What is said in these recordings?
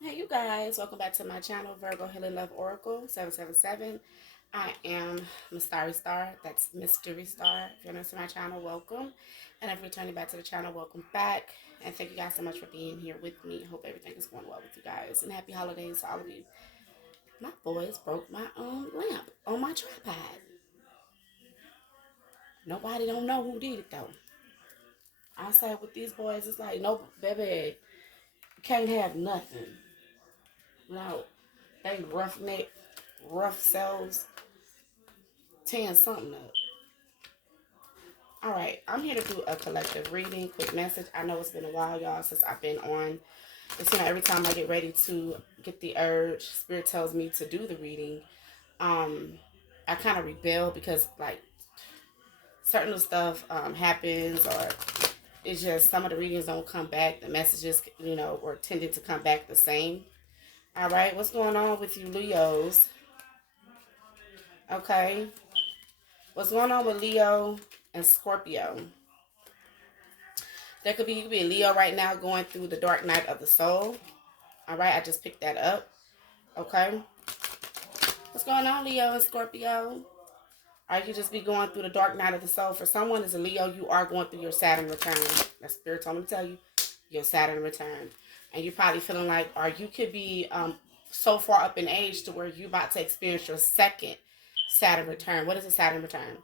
Hey you guys, welcome back to my channel, Virgo Healing Love Oracle 777. I am Mystery Star, that's Mystery Star. If you're new to my channel, welcome. And if you're returning back to the channel, welcome back. And thank you guys so much for being here with me. Hope everything is going well with you guys. And happy holidays to all of you. My boys broke my lamp on my tripod. Nobody don't know who did it though. I say with these boys, it's like, no, baby, you can't have nothing. No, they roughneck, rough selves, tearing something up. All right, I'm here to do a collective reading, quick message. I know it's been a while, y'all, since I've been on. It's, every time I get ready to get the urge, Spirit tells me to do the reading. Um, I kind of rebel because, like, certain stuff happens, or it's just some of the readings don't come back. The messages, were tended to come back the same. All right, what's going on with you, Leos? Okay, what's going on with Leo and Scorpio? You could be a Leo right now going through the dark night of the soul. All right, I just picked that up. Okay, what's going on, Leo and Scorpio? Or you just be going through the dark night of the soul. For someone as a Leo, you are going through your Saturn return. That Spirit told me to tell you, your Saturn return, and you're probably feeling like, or you could be so far up in age to where you're about to experience your second Saturn return. What is a Saturn return?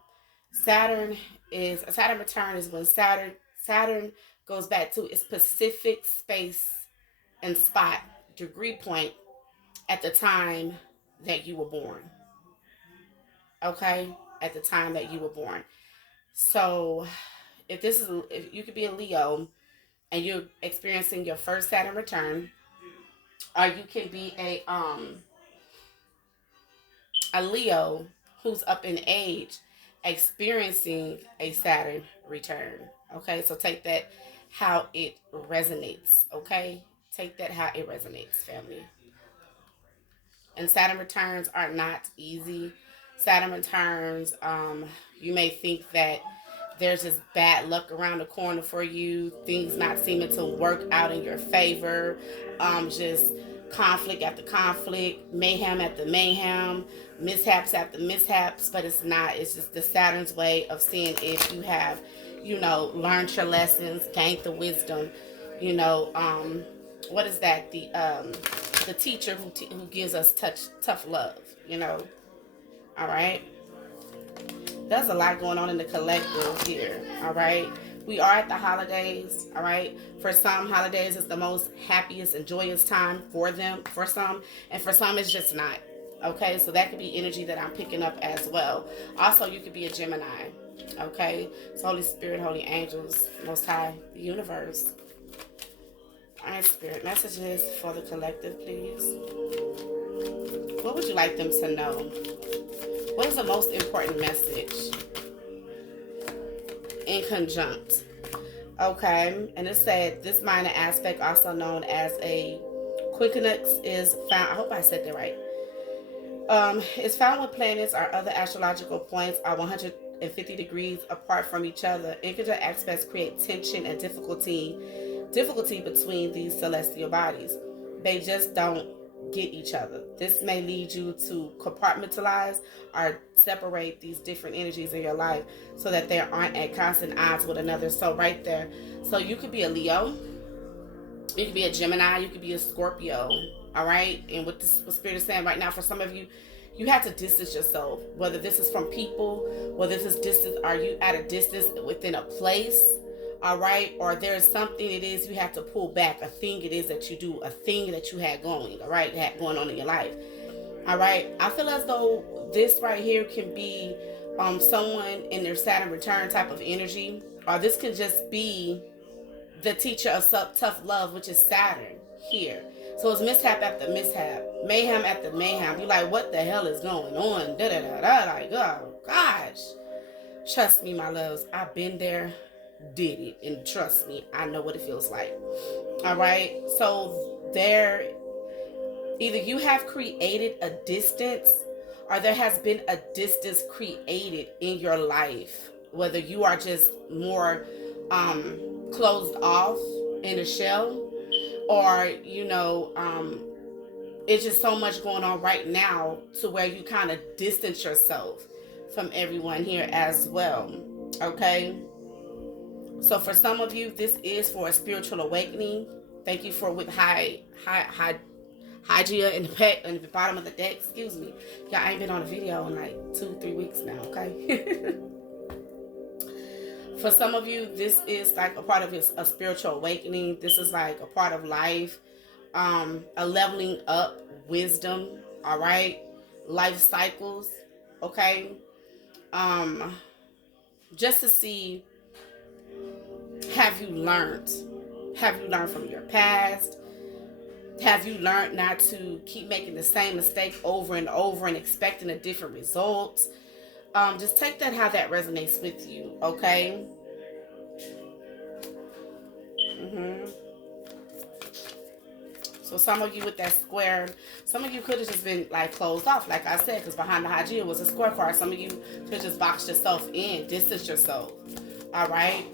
Saturn return is when Saturn goes back to its specific space and spot degree point at the time that you were born. Okay, at the time that you were born. So if you could be a Leo and you're experiencing your first Saturn return, or you can be a Leo who's up in age experiencing a Saturn return. Okay, so take that how it resonates. Okay, take that how it resonates, family. And Saturn returns are not easy. Saturn returns, you may think that there's just bad luck around the corner for you, things not seeming to work out in your favor, just conflict after conflict, mayhem after mayhem, mishaps after mishaps, but it's not. It's just the Saturn's way of seeing if you have, learned your lessons, gained the wisdom, you know, um, what is that? The teacher who gives us tough love, you know. All right. There's a lot going on in the collective here. All right. We are at the holidays. All right. For some, holidays is the most happiest and joyous time for them, for some, and for some, it's just not. Okay. So that could be energy that I'm picking up as well. Also, you could be a Gemini. Okay. So Holy Spirit, Holy Angels, Most High, the universe. All right, Spirit. Messages for the collective, please. What would you like them to know? What is the most important message in conjunct? Okay, and it said this minor aspect, also known as a quiconux, is found. I hope I said that right. Is found when planets or other astrological points are 150 degrees apart from each other. Inconjunct aspects create tension and difficulty between these celestial bodies. They just don't get each other. This may lead you to compartmentalize or separate these different energies in your life so that they aren't at constant odds with another. So right there. So you could be a Leo, you could be a Gemini, you could be a Scorpio. All right. And what this what Spirit is saying right now, for some of you, you have to distance yourself. Whether this is from people, whether this is distance, are you at a distance within a place? All right. Or there's something it is you have to pull back, a thing it is that you do, a thing that you had going, all right, had going on in your life. All right. I feel as though this right here can be someone in their Saturn return type of energy, or this can just be the teacher of tough love, which is Saturn here. So it's mishap after mishap, mayhem after mayhem. You're like, what the hell is going on? Da da da da. Like, oh gosh. Trust me, my loves. I've been there, did it, and trust me, I know what it feels like. All right. So there, either you have created a distance, or there has been a distance created in your life. Whether you are just more closed off in a shell, or it's just so much going on right now to where you kind of distance yourself from everyone here as well. Okay, so for some of you, this is for a spiritual awakening. Thank you for with high Hygia in the back in the bottom of the deck. Excuse me, y'all. I ain't been on a video in like 2-3 weeks now. Okay. For some of you, this is like a part of a spiritual awakening. This is like a part of life, a leveling up, wisdom. All right, life cycles. Okay, just to see, have you learned? Have you learned from your past? Have you learned not to keep making the same mistake over and over and expecting a different result? Just take that how that resonates with you, okay? So some of you with that square, some of you could have just been like closed off, like I said, because behind the Hygia was a square card. Some of you could have just boxed yourself in, distance yourself. All right.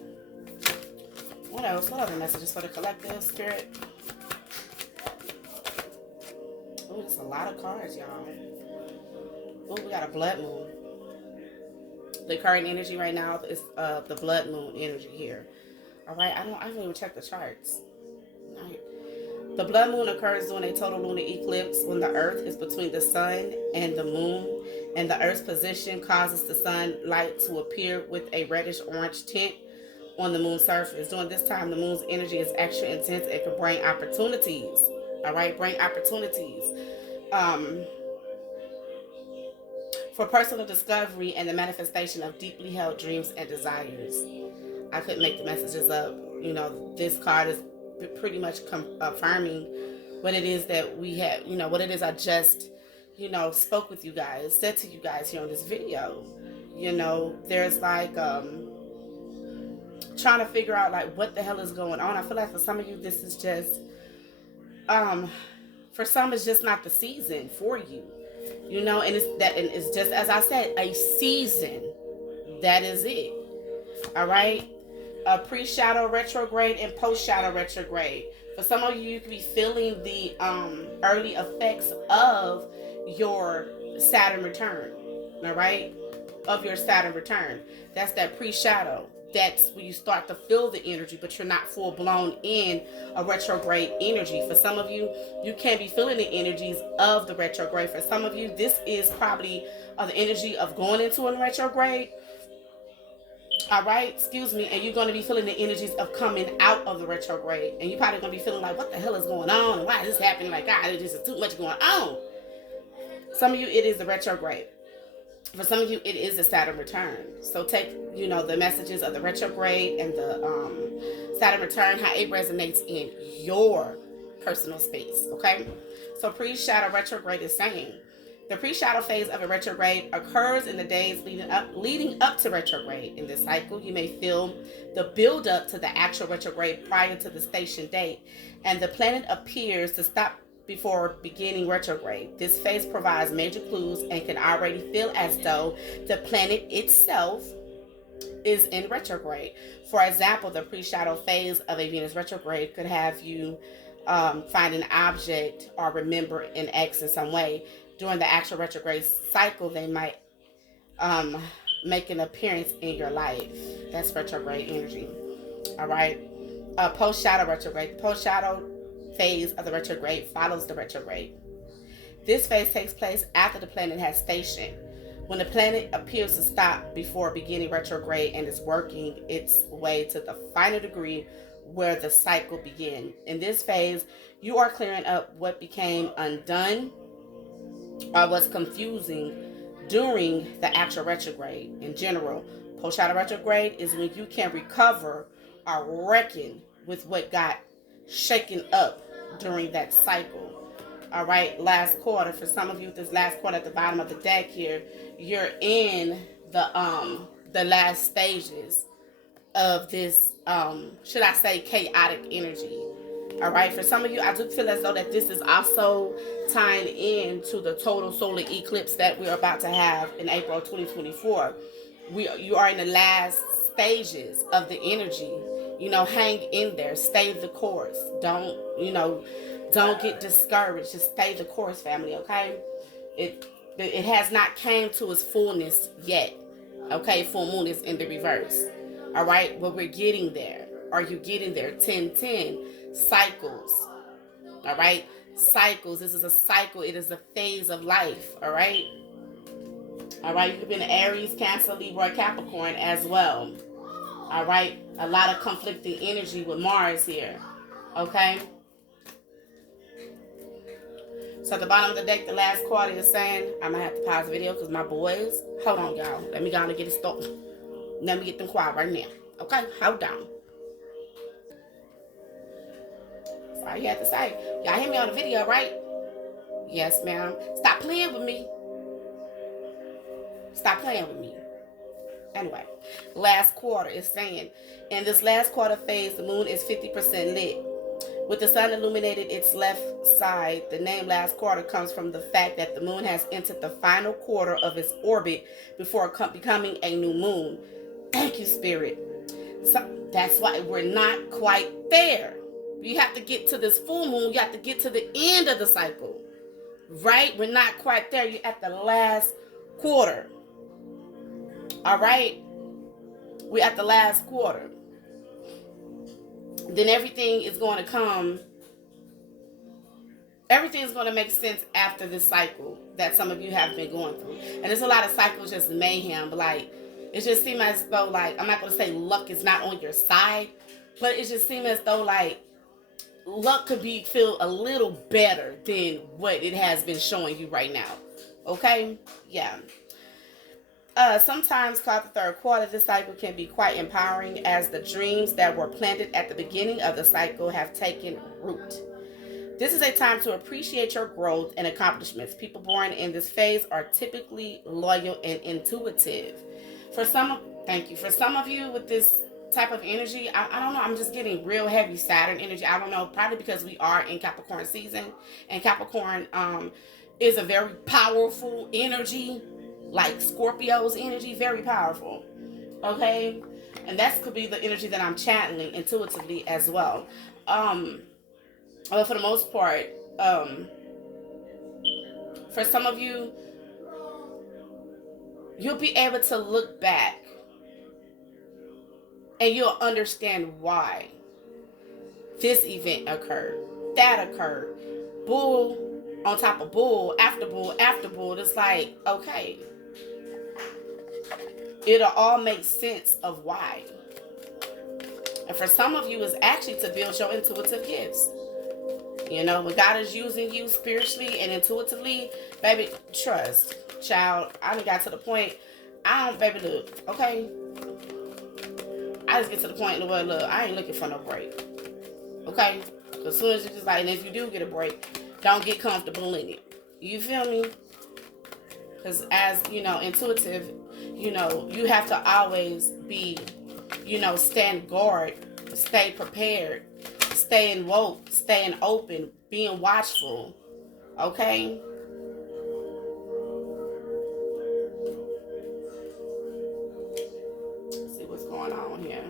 What else? What other messages for the collective spirit? Oh, there's a lot of cards, y'all. Oh, we got a blood moon. The current energy right now is the blood moon energy here. All right, I haven't even checked the charts. All right. The blood moon occurs during a total lunar eclipse when the earth is between the sun and the moon, and the earth's position causes the sunlight to appear with a reddish orange tint on the moon's surface. During this time, the moon's energy is extra intense and can bring opportunities. All right, bring opportunities. For personal discovery and the manifestation of deeply held dreams and desires. I couldn't make the messages up. This card is pretty much affirming what it is that we have, what it is I just, spoke with you guys, said to you guys here on this video. There's like, trying to figure out like what the hell is going on. I feel like for some of you, this is just, for some, it's just not the season for you. And it's just, as I said, a season. That is it. All right. Pre-shadow retrograde and post-shadow retrograde. For some of you, you could be feeling the early effects of your Saturn return. All right. Of your Saturn return. That's that pre-shadow. That's when you start to feel the energy, but you're not full blown in a retrograde energy. For some of you, you can be feeling the energies of the retrograde. For some of you, this is probably the energy of going into a retrograde. All right, excuse me, and you're going to be feeling the energies of coming out of the retrograde, and you're probably going to be feeling like, what the hell is going on? Why is this happening? Like, God, there's just too much going on. Some of you, it is the retrograde. For some of you, it is the Saturn return. So take, the messages of the retrograde and the Saturn return, how it resonates in your personal space, okay? So pre-shadow retrograde is saying, the pre-shadow phase of a retrograde occurs in the days leading up to retrograde. In this cycle, you may feel the build-up to the actual retrograde prior to the station date, and the planet appears to stop before beginning retrograde. This phase provides major clues and can already feel as though the planet itself is in retrograde. For example, the pre-shadow phase of a Venus retrograde could have you find an object or remember an ex in some way. During the actual retrograde cycle, they might make an appearance in your life. That's retrograde energy. All right. Post-shadow retrograde. The post-shadow phase of the retrograde follows the retrograde. This phase takes place after the planet has stationed, when the planet appears to stop before beginning retrograde and is working its way to the final degree where the cycle begins. In this phase, you are clearing up what became undone or was confusing during the actual retrograde. In general, post-shadow retrograde is when you can recover or reckon with what got shaken up during that cycle. All right, last quarter. For some of you, this last quarter at the bottom of the deck here, you're in the last stages of this, should I say, chaotic energy. All right, for some of you, I do feel as though that this is also tying into the total solar eclipse that we're about to have in April 2024. You are in the last stages of the energy hang in there. Stay the course. Don't get discouraged. Just stay the course, family, okay? It has not came to its fullness yet. Okay, full moon is in the reverse. All right, but we're getting there. Are you getting there? 10-10 cycles. All right, cycles. This is a cycle. It is a phase of life. All right. All right, you could be an Aries, Cancer, Libra, Capricorn as well. All right, a lot of conflicting energy with Mars here. Okay. So at the bottom of the deck, the last card is saying, I'm going to have to pause the video because my boys, hold on, y'all. Let me go on and get it started. Let me get them quiet right now. Okay, hold on. That's all you have to say. Y'all hear me on the video, right? Yes, ma'am. Stop playing with me. Stop playing with me. Anyway, last quarter is saying, in this last quarter phase, the moon is 50% lit. With the sun illuminated its left side, the name last quarter comes from the fact that the moon has entered the final quarter of its orbit before becoming a new moon. Thank you, Spirit. So that's why we're not quite there. You have to get to this full moon. You have to get to the end of the cycle, right? We're not quite there. You're at the last quarter. All right? We're at the last quarter. Then everything is going to come. Everything is going to make sense after this cycle that some of you have been going through. And there's a lot of cycles, just mayhem. But like, it just seems as though, like, I'm not going to say luck is not on your side, but it just seems as though, like, luck could feel a little better than what it has been showing you right now. Okay? Yeah. Sometimes called the third quarter, this cycle can be quite empowering as the dreams that were planted at the beginning of the cycle have taken root. This is a time to appreciate your growth and accomplishments. People born in this phase are typically loyal and intuitive. Thank you. For some of you with this type of energy, I don't know, I'm just getting real heavy Saturn energy. I don't know, probably because we are in Capricorn season, and Capricorn is a very powerful energy. Like Scorpio's energy, very powerful. Okay? And that could be the energy that I'm channeling intuitively as well. But for the most part, for some of you, you'll be able to look back and you'll understand why this event occurred, that occurred, bull on top of bull, after bull, after bull. It's like, okay, it'll all make sense of why. And for some of you, it's actually to build your intuitive gifts. When God is using you spiritually and intuitively, baby, trust. Child, I done got to the point, baby, look, okay? I just get to the point in the world, look, I ain't looking for no break. Okay? Because as soon as you just like, and if you do get a break, don't get comfortable in it. You feel me? Because as, intuitive, you have to always be, stand guard, stay prepared, staying woke, staying open, being watchful. Okay? Let's see what's going on here.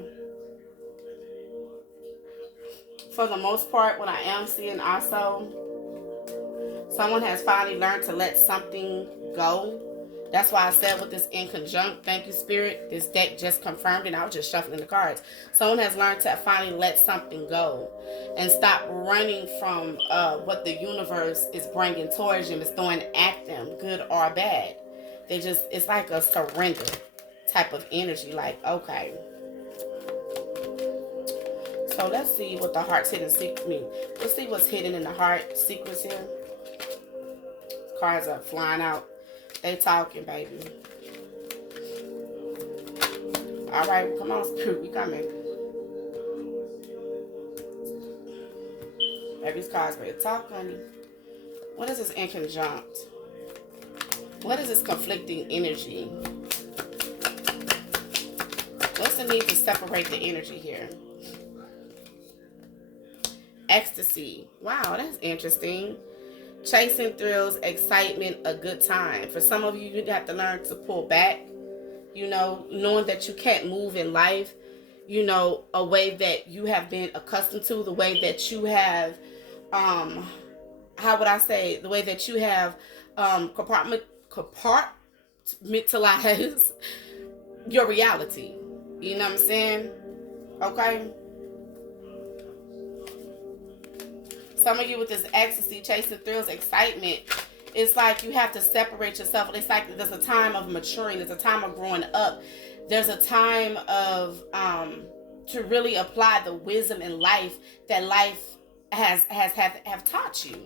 For the most part, what I am seeing also, someone has finally learned to let something go. That's why I said with this in conjunct, thank you, Spirit. This deck just confirmed, and I was just shuffling the cards. Someone has learned to finally let something go and stop running from what the universe is bringing towards them, is throwing at them, good or bad. It's like a surrender type of energy, like, okay. So let's see what the heart's hidden secret means. Let's see what's hidden in the heart secrets here. Cards are flying out. They talking, baby. All right, come on, Spirit, we coming. Baby's cards ready to talk, honey. What is this in conjunct? What is this conflicting energy? What's the need to separate the energy here? Ecstasy. Wow, that's interesting. Chasing thrills, excitement, a good time. For some of you, you have to learn to pull back. Knowing that you can't move in life. you know, a way that you have been accustomed to, the way that you have, how would I say, the way that you have compartmentalize your reality. You know what I'm saying? Okay. Some of you with this ecstasy, chasing thrills, excitement, it's like you have to separate yourself. It's like there's a time of maturing. There's a time of growing up. There's a time of to really apply the wisdom in life that life have taught you.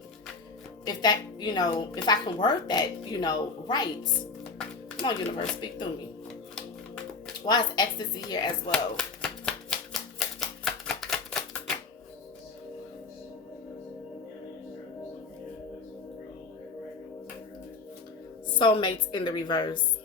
If that, you know, if I can word that, you know, right. Come on, universe, speak through me. Why is ecstasy here as well? Soulmates in the reverse.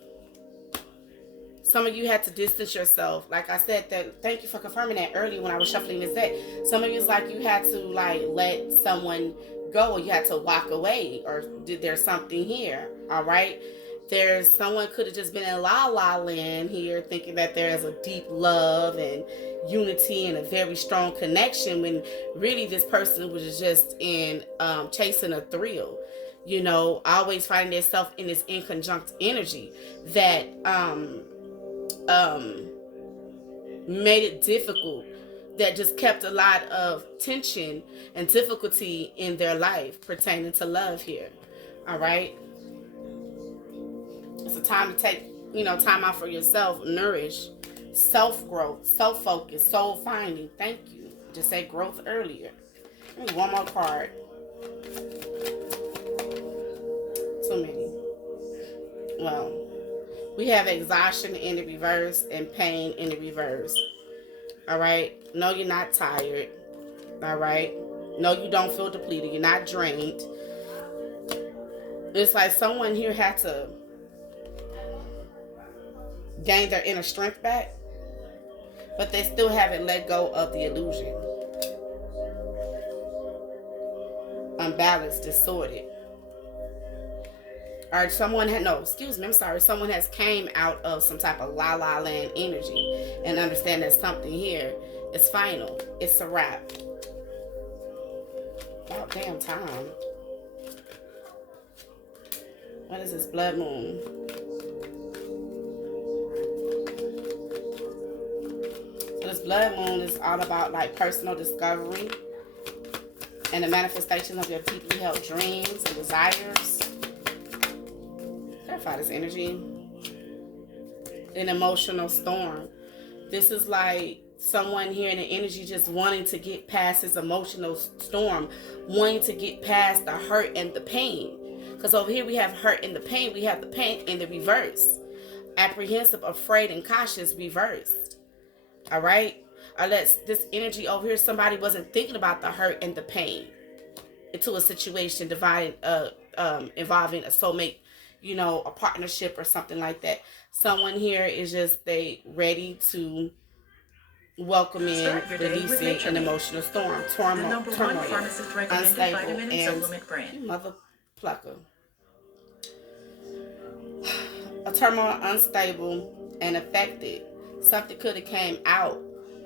Some of you had to distance yourself. Like I said, that. Thank you for confirming that earlier when I was shuffling this deck. Some of you is like you had to like let someone go, or you had to walk away, or did there something here? All right. There's someone could have just been in la la land here, thinking that there is a deep love and unity and a very strong connection, when really this person was just in chasing a thrill. You know, always finding themselves in this inconjunct energy that made it difficult, that just kept a lot of tension and difficulty in their life pertaining to love here. All right. It's a time to take, you know, time out for yourself, nourish, self-growth, self-focus, soul finding. Thank you. Just say growth earlier. One more card. Too many. Well, we have exhaustion in the reverse and pain in the reverse. All right. No, you're not tired. All right. No, you don't feel depleted. You're not drained. It's like someone here had to gain their inner strength back, but they still haven't let go of the illusion. Unbalanced, distorted. Or someone had, no, excuse me, I'm sorry. Someone has came out of some type of la la land energy and understand that something here is final. It's a wrap. About damn time. What is this? Blood moon. So this blood moon is all about like personal discovery and the manifestation of your deeply held dreams and desires. Clarify this energy. An emotional storm. This is like someone here in the energy just wanting to get past this emotional storm, wanting to get past the hurt and the pain. Because over here we have hurt and the pain. We have the pain in the reverse. Apprehensive, afraid, and cautious reversed. All right? Unless this energy over here, somebody wasn't thinking about the hurt and the pain into a situation involving a soulmate, you know, a partnership or something like that. Someone here is just, they ready to welcome in, releasing an emotional storm, turmoil, unstable, and mother plucker. A turmoil, unstable, and affected. Something could have came out,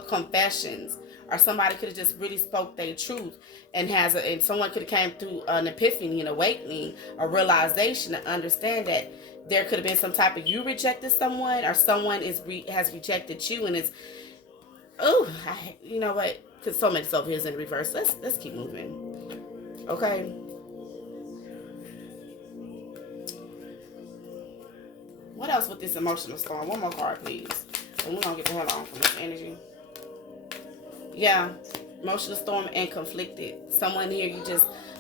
confessions, or somebody could have just really spoke their truth, and someone could have came through an epiphany, an awakening, a realization to understand that there could have been some type of, you rejected someone, or someone has rejected you, and it's, you know what? Because so many stuff here is in reverse. Let's keep moving. Okay. What else with this emotional storm? One more card, please. And we're gonna get the hell on from this energy. Yeah, emotional storm and conflicted. Someone here,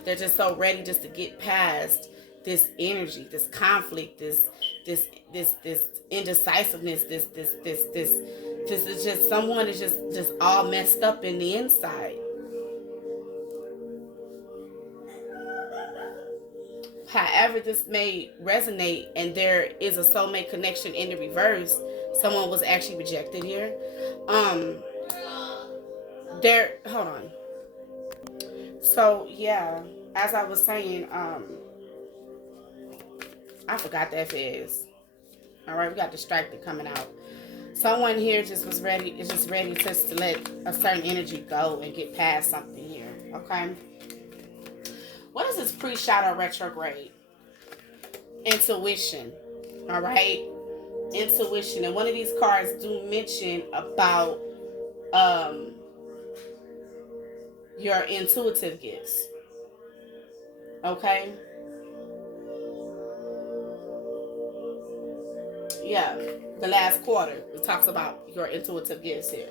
they're just so ready just to get past this energy, this conflict, this indecisiveness, this is just, someone is just all messed up in the inside. However this may resonate, and there is a soulmate connection in the reverse, someone was actually rejected here. Hold on. So yeah, as I was saying, I forgot that phase. All right, we got distracted coming out. Someone here just was ready, is just ready just to let a certain energy go and get past something here. Okay. What is this pre-shadow retrograde? Intuition. All right. Intuition. And one of these cards do mention about your intuitive gifts. Okay. Yeah. The last quarter, it talks about your intuitive gifts here.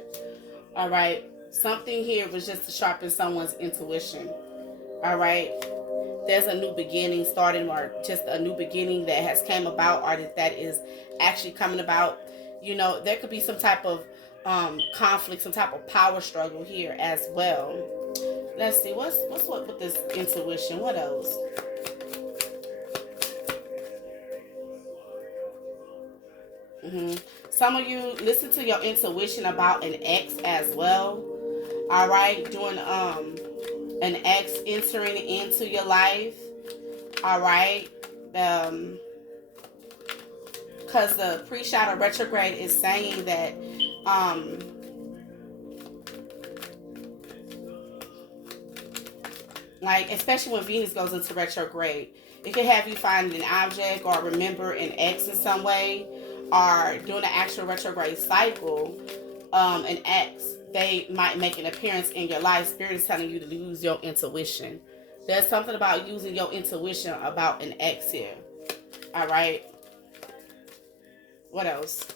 All right. Something here was just to sharpen someone's intuition. All right. There's a new beginning starting, or just a new beginning that has came about, or that is actually coming about. You know, there could be some type of conflict, some type of power struggle here as well. Let's see, what's what with this intuition? What else? Some of you listen to your intuition about an ex as well. All right, doing an ex entering into your life. All right, because the pre-shadow retrograde is saying that like, especially when Venus goes into retrograde, it can have you find an object or remember an ex in some way, or during the actual retrograde cycle, an ex, they might make an appearance in your life. Spirit is telling you to use your intuition. There's something about using your intuition about an ex here. All right. What else?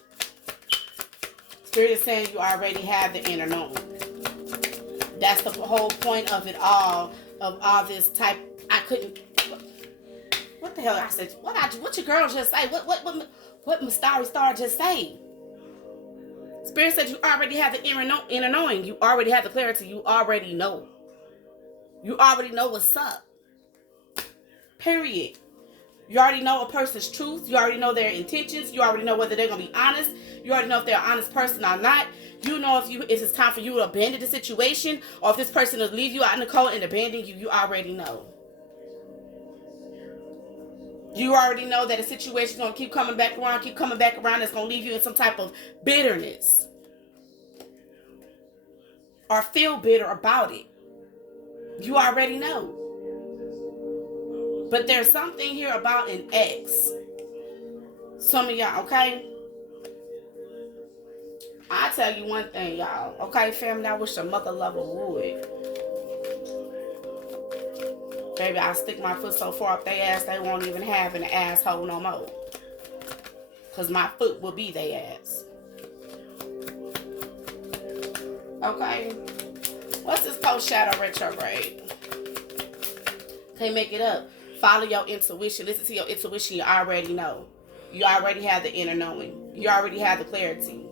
Spirit is saying you already have the inner knowing. That's the whole point of it all, of all this type. I couldn't. What the hell? I said. What your girl just say? What my starry star just say? Spirit said you already have the inner knowing. You already have the clarity. You already know. You already know what's up. Period. You already know a person's truth. You already know their intentions. You already know whether they're gonna be honest. You already know if they're an honest person or not. You know if it's time for you to abandon the situation, or if this person will leave you out in the cold and abandon you. You already know. You already know that a situation is gonna keep coming back around. That's gonna leave you in some type of bitterness, or feel bitter about it. You already know. But there's something here about an ex. Some of y'all, okay? I tell you one thing, y'all. Okay, family, I wish a mother lover would. Baby, I stick my foot so far up their ass, they won't even have an asshole no more. Because my foot will be their ass. Okay? What's this post-shadow retrograde? Can't make it up. Follow your intuition. Listen to your intuition. You already know. You already have the inner knowing. You already have the clarity.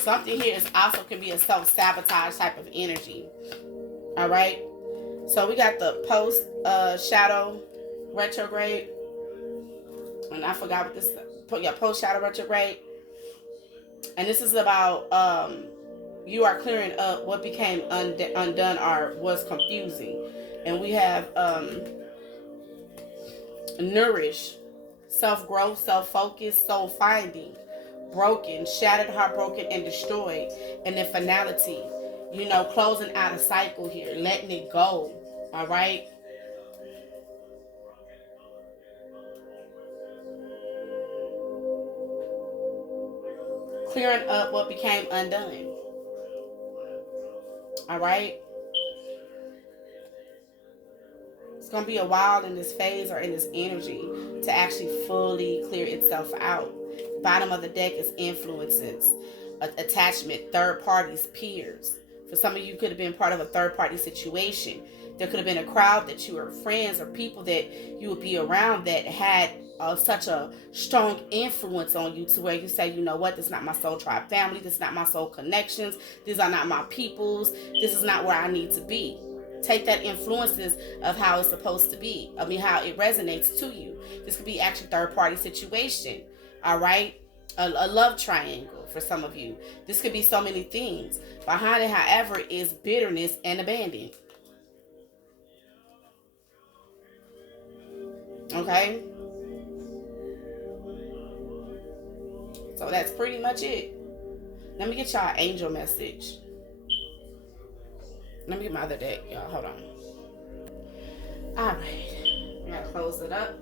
Something here is also can be a self-sabotage type of energy. All right. So we got the post-shadow retrograde. And I forgot what this. Yeah, post-shadow retrograde. And this is about you are clearing up what became undone or was confusing. And we have nourish, self-growth, self-focus, soul-finding, broken, shattered, heartbroken, and destroyed. And then finality, you know, closing out a cycle here, letting it go. All right. Clearing up what became undone. All right. It's going to be a while in this phase or in this energy to actually fully clear itself out. Bottom of the deck is influences, attachment, third parties, peers. For some of you, could have been part of a third party situation. There could have been a crowd that you were friends or people that you would be around that had such a strong influence on you to where you say, you know what, this is not my soul tribe family, this is not my soul connections, these are not my peoples, this is not where I need to be. Take that influences of how it's supposed to be. I mean, how it resonates to you. This could be actually third party situation. All right. A love triangle for some of you. This could be so many things. Behind it, however, is bitterness and abandon. Okay? So that's pretty much it. Let me get y'all an angel message. Let me get my other deck, y'all. Hold on. Alright. We gotta close it up.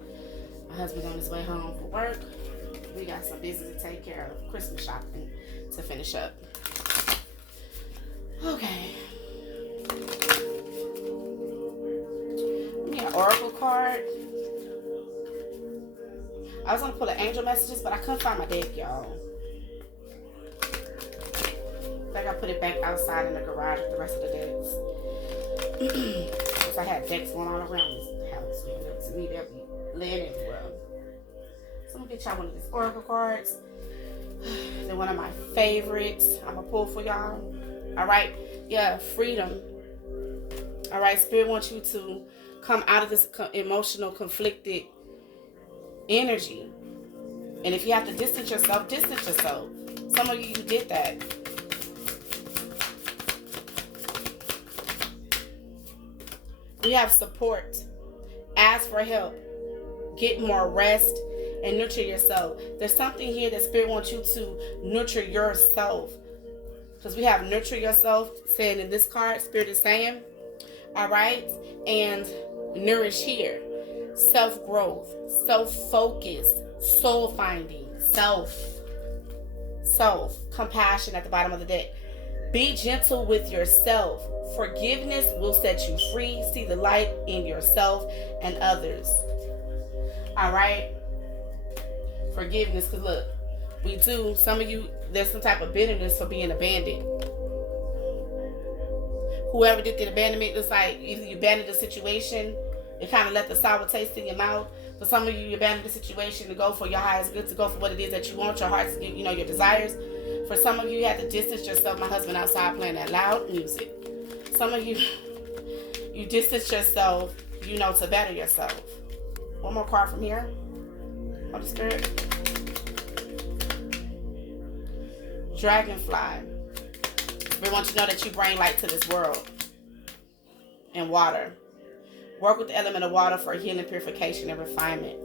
My husband's on his way home from work. We got some business to take care of. Christmas shopping to finish up. Okay. Let me get an oracle card. I was gonna pull an angel messages, but I couldn't find my deck, y'all. I think I put it back outside in the garage with the rest of the decks. Because I had decks going all around this house. To me, they'll be laying everywhere. So I'm gonna get y'all one of these oracle cards. They're one of my favorites. I'm gonna pull for y'all. Alright? Yeah, freedom. Alright, Spirit wants you to come out of this emotional, conflicted energy. And if you have to distance yourself, distance yourself. Some of you did that. We have support. Ask for help. Get more rest and nurture yourself. There's something here that Spirit wants you to nurture yourself. Because we have nurture yourself saying in this card, Spirit is saying, all right, and nourish here. Self-growth, self-focus, soul-finding, self-compassion at the bottom of the deck. Be gentle with yourself. Forgiveness will set you free. See the light in yourself and others. All right? Forgiveness, because look, we do, some of you, there's some type of bitterness for being abandoned. Whoever did the abandonment, it's like either you abandoned the situation, it kind of left the sour taste in your mouth. For some of you, you abandoned the situation to go for your highest good, to go for what it is that you want, your heart's, your desires. For some of you, you had to distance yourself. My husband outside playing that loud music. Some of you, you distance yourself, to better yourself. One more card from here. Holy Spirit. Dragonfly. We want you to know that you bring light to this world. And water. Work with the element of water for healing, purification, and refinement.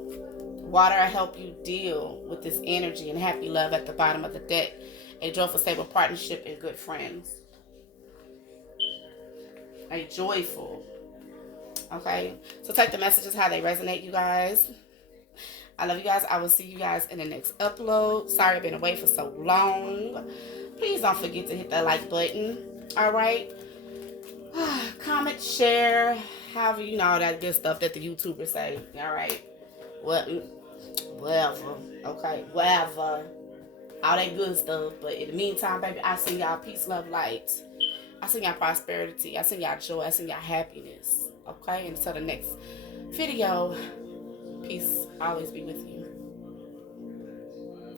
Water will help you deal with this energy and happy love at the bottom of the deck. A joyful, stable partnership and good friends. A joyful. Okay? So take the messages how they resonate, you guys. I love you guys. I will see you guys in the next upload. Sorry I've been away for so long. Please don't forget to hit that like button. Alright? Comment, share, however, all that good stuff that the YouTubers say. Alright? Whatever. Okay? Whatever. All that good stuff. But in the meantime, baby, I send y'all peace, love, light. I send y'all prosperity. I send y'all joy. I send y'all happiness. Okay? Until the next video, peace always be with you.